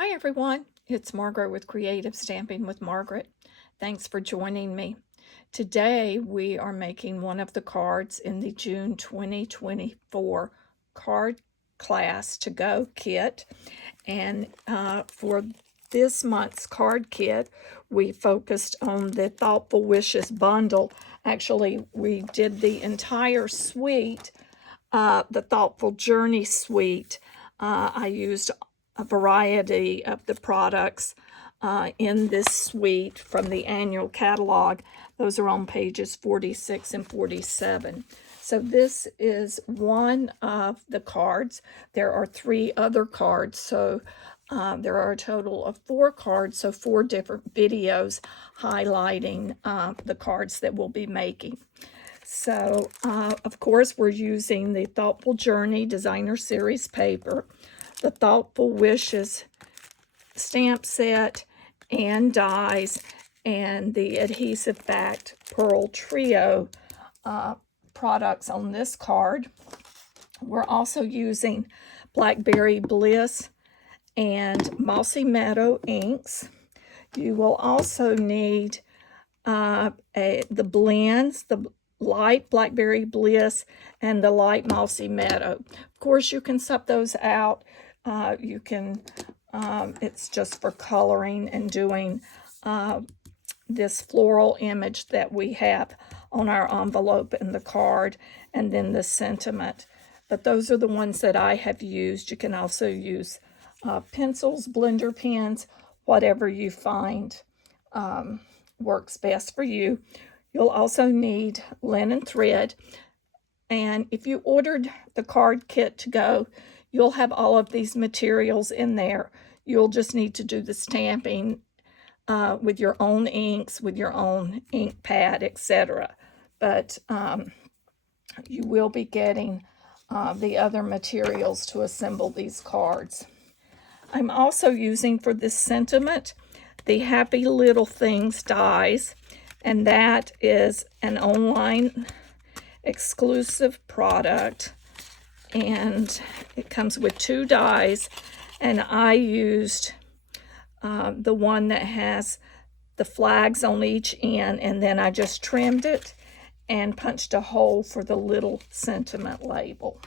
Hi everyone, it's Margaret with Creative Stamping with Margaret. Thanks for joining me. Today we are making one of the cards in the June 2024 card class to go kit. And for this month's card kit, we focused on the Thoughtful Wishes bundle. Actually, we did the entire suite, the Thoughtful Journey suite. I used a variety of the products in this suite from the annual catalog. Those are on pages 46 and 47. So this is one of the cards. There are 3 other cards, so there are a total of 4 cards, so 4 different videos highlighting the cards that we'll be making. So, of course, we're using the Thoughtful Journey Designer Series paper, the Thoughtful Wishes stamp set and dies, and the adhesive backed Pearl Trio products on this card. We're also using Blackberry Bliss and Mossy Meadow inks. You will also need the blends, the light Blackberry Bliss and the light Mossy Meadow. Of course, you can sub those out. You can, it's just for coloring and doing this floral image that we have on our envelope and the card, and then the sentiment. But those are the ones that I have used. You can also use pencils, blender pens, whatever you find works best for you. You'll also need linen thread. And if you ordered the card kit to go, you'll have all of these materials in there. You'll just need to do the stamping with your own inks, with your own ink pad, etc. But you will be getting the other materials to assemble these cards. I'm also using for this sentiment the Happy Little Things dies, and that is an online exclusive product, and it comes with 2 dies, and I used the one that has the flags on each end, and then I just trimmed it and punched a hole for the little sentiment label.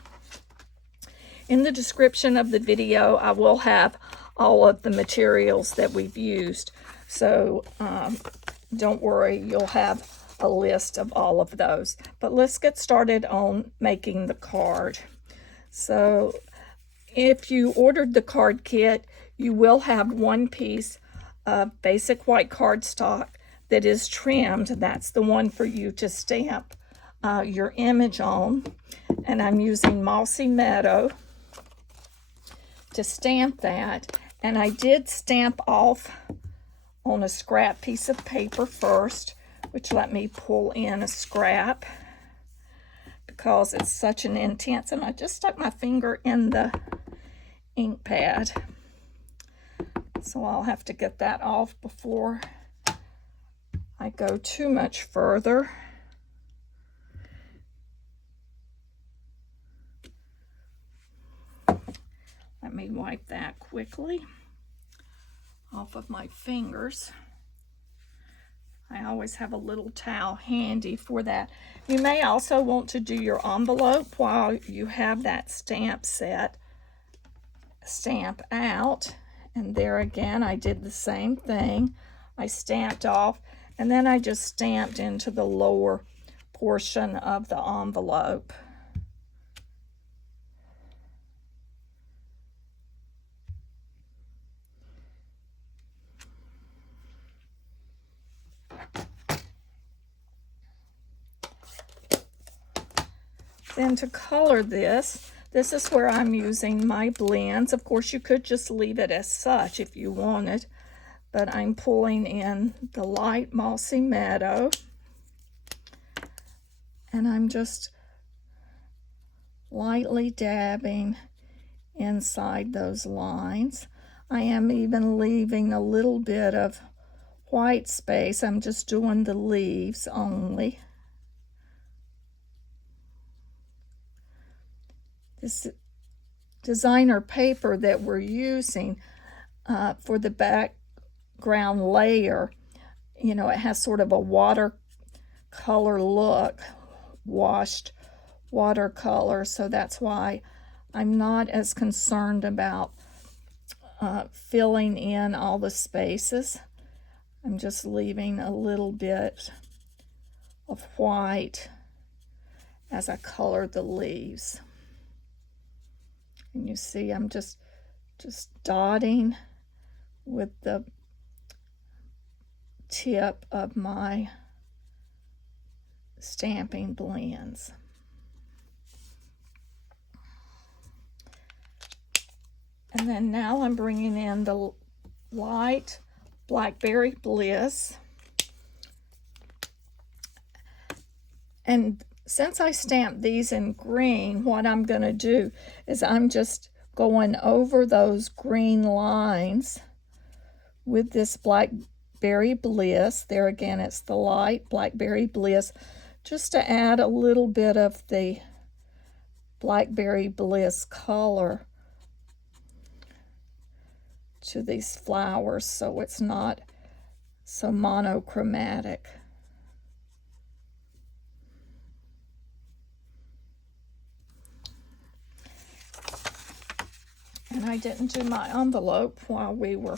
In the description of the video, I will have all of the materials that we've used, so don't worry, you'll have a list of all of those. But let's get started on making the card. So if you ordered the card kit, you will have 1 piece of basic white cardstock that is trimmed. That's the one for you to stamp your image on. And I'm using Mossy Meadow to stamp that. And I did stamp off on a scrap piece of paper first, which let me pull in a scrap because it's such an intense, and I just stuck my finger in the ink pad. So I'll have to get that off before I go too much further. Let me wipe that quickly off of my fingers. I always have a little towel handy for that. You may also want to do your envelope while you have that stamp set stamp out. And there again, I did the same thing. I stamped off, and then I just stamped into the lower portion of the envelope. Then to color this is where I'm using my blends. Of course, you could just leave it as such if you wanted, but I'm pulling in the light Mossy Meadow, and I'm just lightly dabbing inside those lines. I am even leaving a little bit of white space. I'm just doing the leaves only. This designer paper that we're using for the background layer, you know, it has sort of a watercolor look, washed watercolor, so that's why I'm not as concerned about filling in all the spaces. I'm just leaving a little bit of white as I color the leaves. And you see I'm just dotting with the tip of my stamping blends. And then now I'm bringing in the light Blackberry Bliss. And since I stamped these in green, what I'm going to do is I'm just going over those green lines with this Blackberry Bliss. There again, it's the light Blackberry Bliss, just to add a little bit of the Blackberry Bliss color to these flowers so it's not so monochromatic. And I didn't do my envelope while we were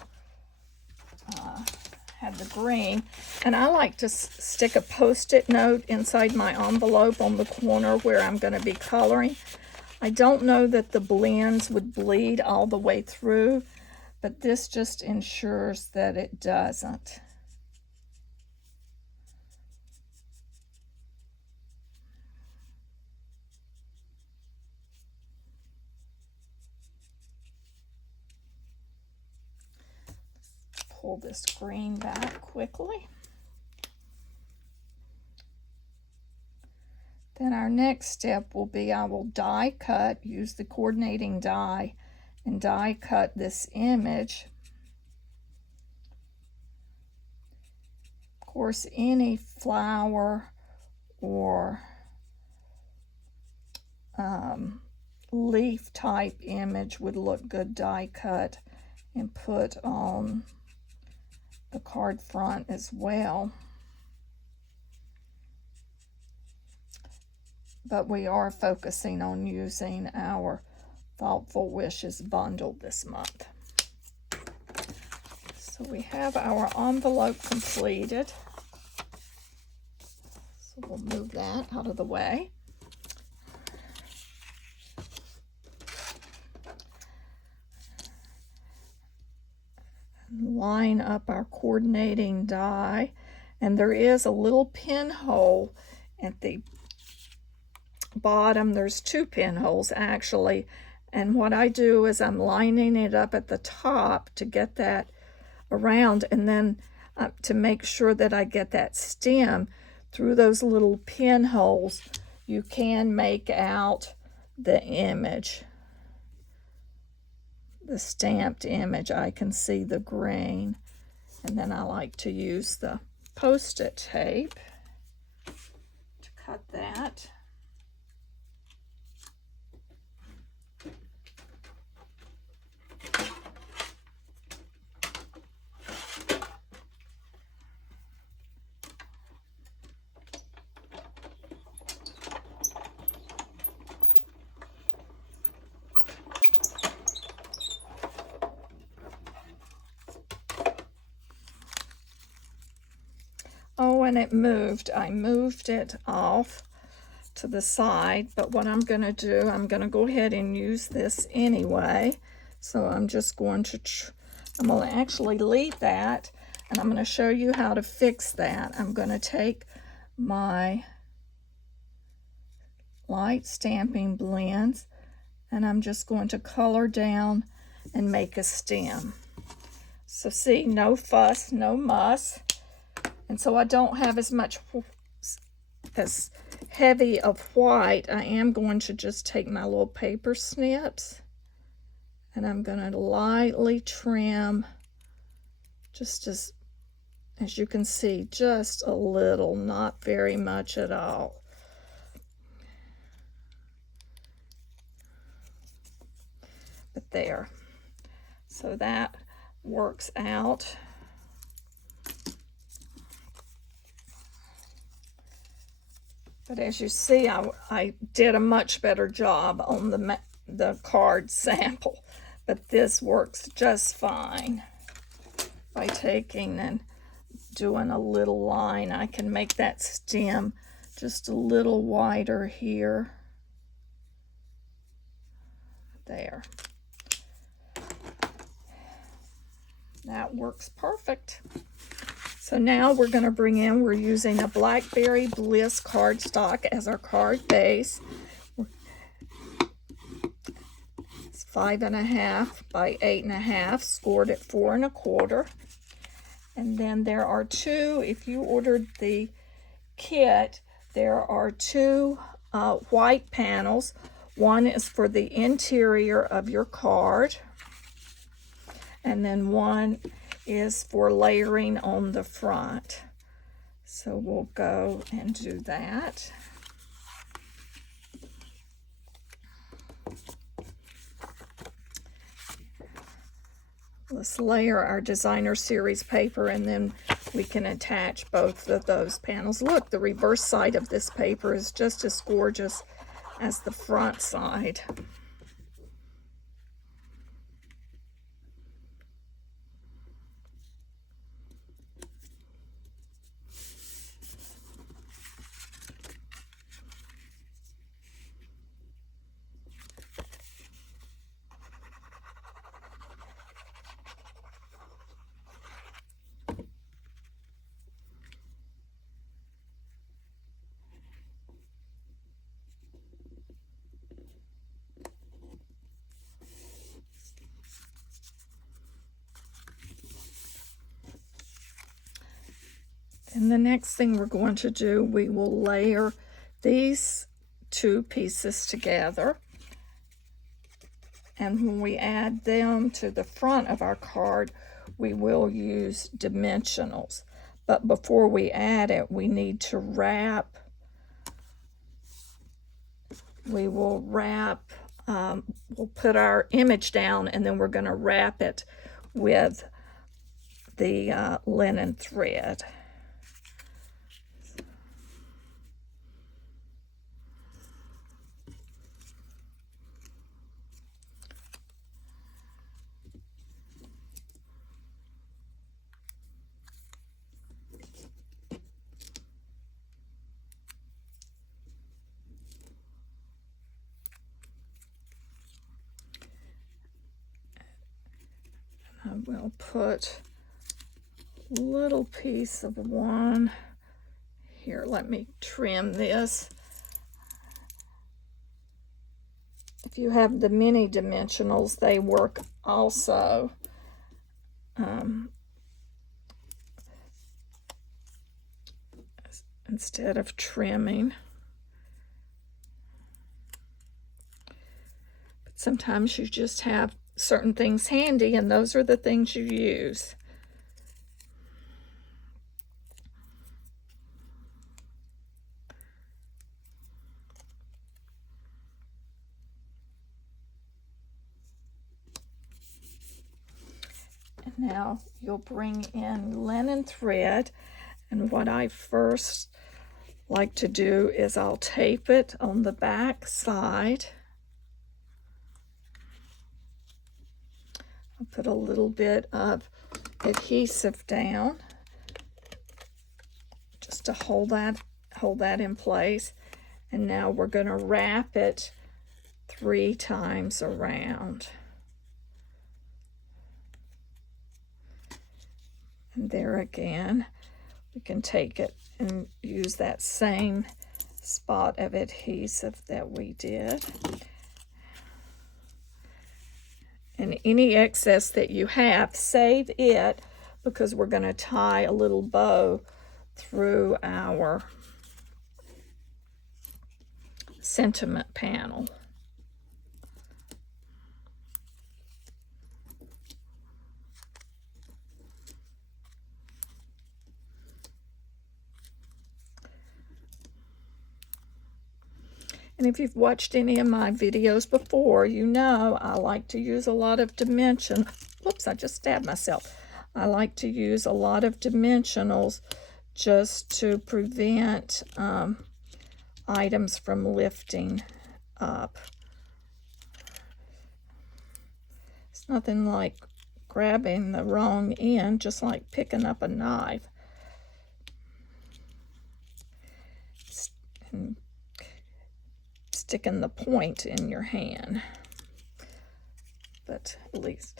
had the green. And I like to stick a Post-it note inside my envelope on the corner where I'm going to be coloring. I don't know that the blends would bleed all the way through, but this just ensures that it doesn't. Pull this green back quickly. Then our next step will be I will die cut, use the coordinating die, and die cut this image. Of course, any flower or leaf type image would look good die cut and put on the card front as well. But we are focusing on using our Thoughtful Wishes bundle this month. So we have our envelope completed. So we'll move that out of the way. Line up our coordinating die, and there is a little pinhole at the bottom. There's 2 pinholes actually, and what I do is I'm lining it up at the top to get that around, and then to make sure that I get that stem through those little pinholes. You can make out the image, the stamped image. I can see the grain, and then I like to use the Post-it tape to cut that. Oh, and it moved. I moved it off to the side, but what I'm going to do, I'm going to go ahead and use this anyway. So I'm just going to, I'm going to actually leave that, and I'm going to show you how to fix that. I'm going to take my light stamping blends, and I'm just going to color down and make a stem. So see, no fuss, no muss. And so I don't have as much, as heavy of white. I am going to just take my little paper snips, and I'm going to lightly trim, just as you can see, just a little, not very much at all. But there. So that works out. But as you see, I did a much better job on the card sample, but this works just fine. By taking and doing a little line, I can make that stem just a little wider here. There. That works perfect. So now we're going to bring in, we're using a Blackberry Bliss Cardstock as our card base. It's 5.5 by 8.5, scored at 4 1/4. And then there are two, if you ordered the kit, there are two white panels. One is for the interior of your card, and then one is for layering on the front. So we'll go and do that. Let's layer our designer series paper, and then we can attach both of those panels. Look, the reverse side of this paper is just as gorgeous as the front side. And the next thing we're going to do, we will layer these two pieces together. And when we add them to the front of our card, we will use dimensionals. But before we add it, we need to wrap. We will wrap, we'll put our image down, and then we're going to wrap it with the linen thread. I will put a little piece of one here. Let me trim this. If you have the mini dimensionals, they work also. Instead of trimming. But sometimes you just have certain things handy, and those are the things you use. And now you'll bring in linen thread, and what I first like to do is I'll tape it on the back side. I'll put a little bit of adhesive down just to hold that in place. And now we're going to wrap it 3 times around. And there again, we can take it and use that same spot of adhesive that we did. And any excess that you have, save it, because we're going to tie a little bow through our sentiment panel. And if you've watched any of my videos before, you know I like to use a lot of dimension. Whoops, I just stabbed myself. I like to use a lot of dimensionals just to prevent items from lifting up. It's nothing like grabbing the wrong end, just like picking up a knife. And sticking the point in your hand. But at least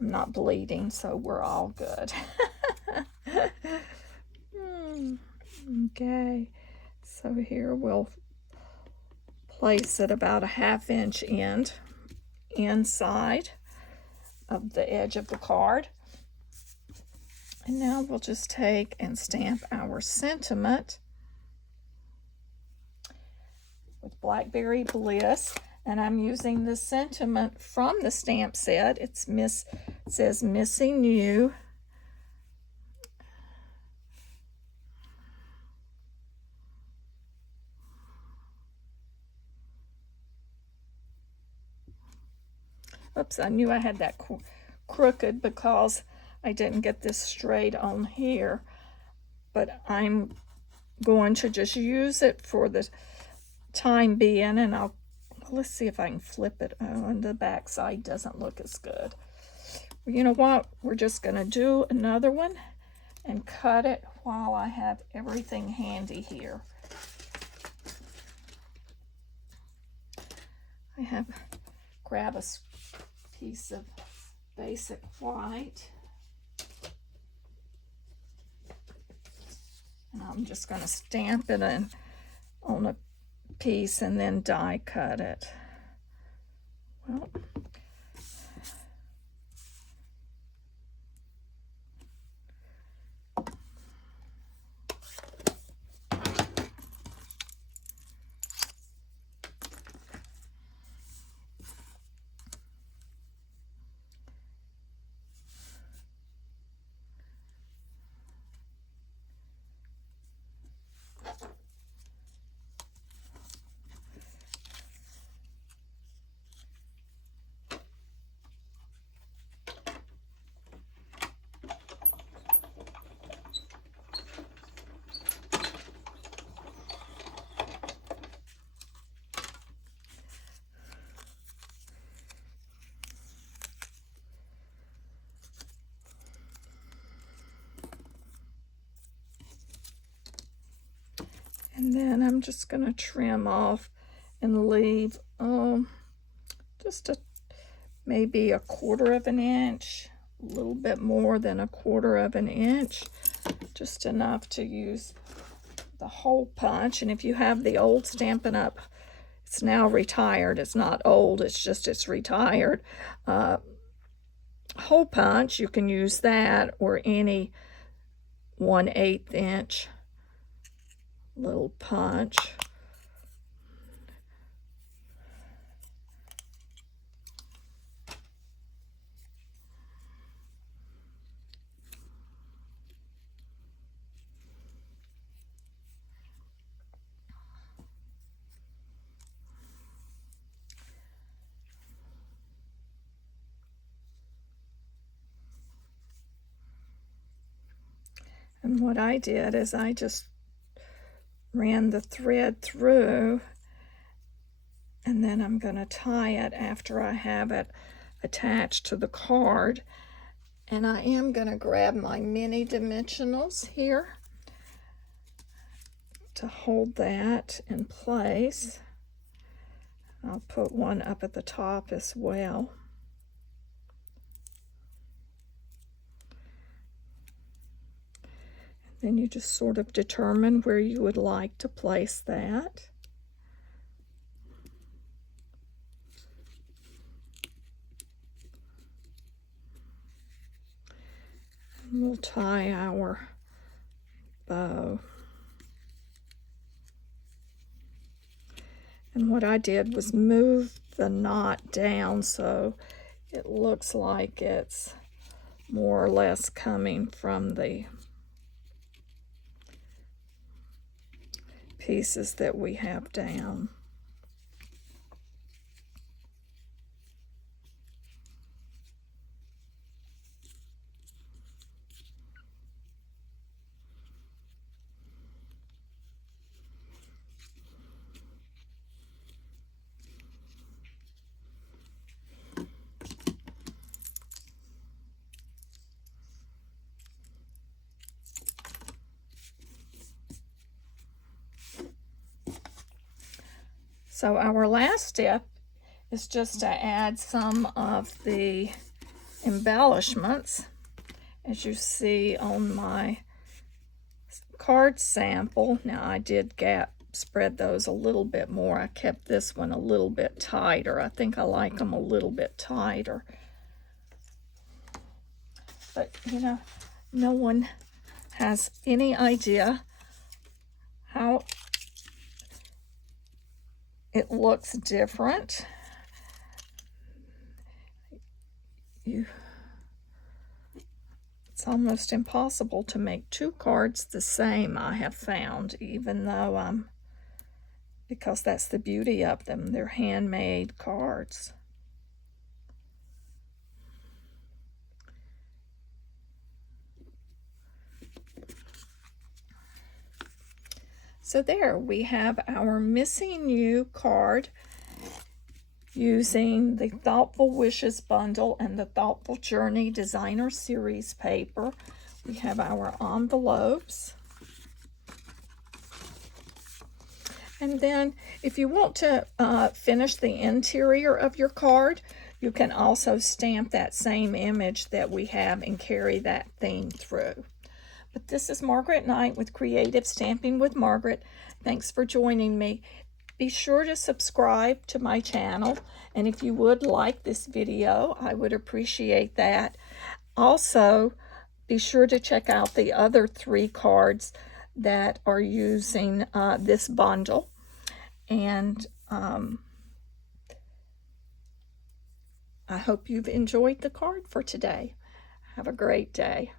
I'm not bleeding, so we're all good. Okay, so here we'll place it about a 1/2 inch inside of the edge of the card. And now we'll just take and stamp our sentiment with Blackberry Bliss, and I'm using the sentiment from the stamp set. It says missing you. Oops, I knew I had that crooked because I didn't get this straight on here, but I'm going to just use it for the time being, and let's see if I can flip it. Oh, and the back side doesn't look as good. Well, you know what? We're just going to do another one and cut it while I have everything handy here. Grab a piece of basic white, and I'm just going to stamp it on a piece and then die cut it. Well, and then I'm just going to trim off and leave just maybe 1/4 of an inch, a little bit more than 1/4 of an inch, just enough to use the hole punch. And if you have the old Stampin' Up, it's now retired, it's not old, it's retired, hole punch, you can use that, or any 1/8 inch little punch. And what I did is I just ran the thread through, and then I'm going to tie it after I have it attached to the card. And I am going to grab my mini dimensionals here to hold that in place. I'll put one up at the top as well. Then you just sort of determine where you would like to place that. And we'll tie our bow. And what I did was move the knot down so it looks like it's more or less coming from the pieces that we have down. So our last step is just to add some of the embellishments. As you see on my card sample, now I did spread those a little bit more. I kept this one a little bit tighter. I think I like them a little bit tighter. But, you know, no one has any idea how it looks different. It's almost impossible to make two cards the same, I have found, even though because that's the beauty of them. They're handmade cards. So there we have our Missing You card using the Thoughtful Wishes bundle and the Thoughtful Journey Designer Series paper. We have our envelopes. And then if you want to finish the interior of your card, you can also stamp that same image that we have and carry that theme through. But this is Margaret Knight with Creative Stamping with Margaret. Thanks for joining me. Be sure to subscribe to my channel, and if you would like this video, I would appreciate that. Also, be sure to check out the other 3 cards that are using this bundle. And I hope you've enjoyed the card for today. Have a great day.